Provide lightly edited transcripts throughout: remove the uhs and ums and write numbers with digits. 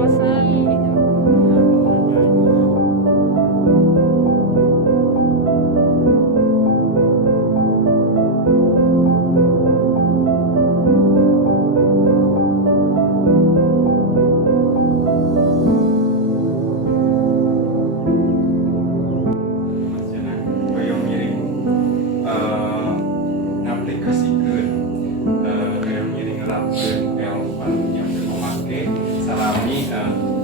bosan. Hoyong ngiring ngaplikasikeun hoyong ngiring ngelapkeun kehidupan yang memakai salami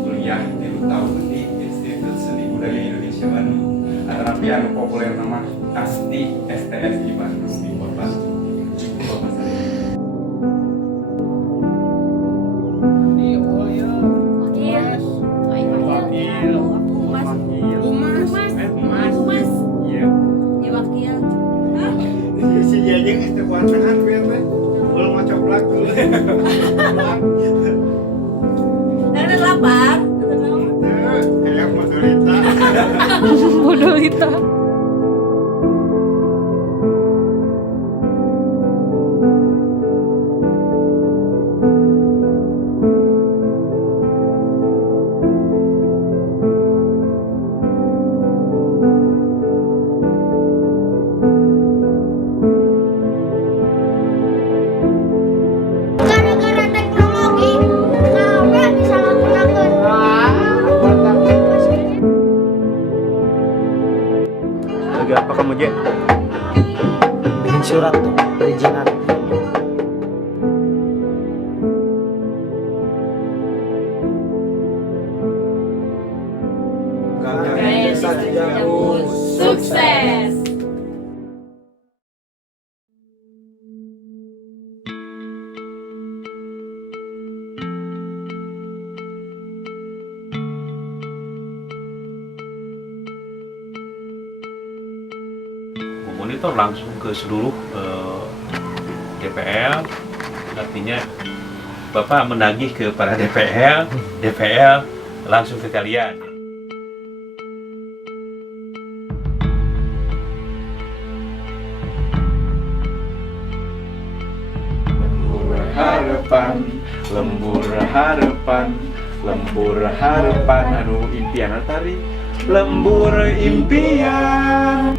kuliah 3 tahun di Institut Seni Budaya Indonesia Bandung. Tetapi anu populer nama ASTI STS di Bandung di kota Bapak saya. Si Jajeng itu kuantangan biar belum mau coplak dulu. Ada lapar. Kayak modulita. Bodolita. Gara-gara teknologi, kabeh disalahgunakeun. Lagi apa kamu, Je? Bikin surat tuh, perizinan. Sukses. Memonitor langsung ke seluruh DPR, artinya Bapak menagih kepada DPR, DPR langsung ke kalian. Lembur harapan, lembur harapan anu impian tari, lembur impian.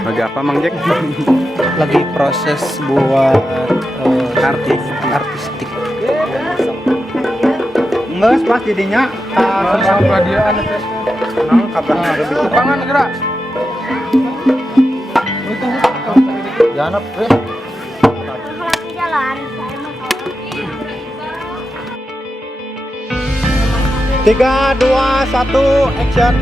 Lagi apa, Mang Jack? Lagi proses buat artistik. Nges pas jadinya. Sama dia anu teh. Nang kabar lebih pangan gerak. Jangan apa? Lagi jalan, saya mau tahu. 3, 2, 1, action.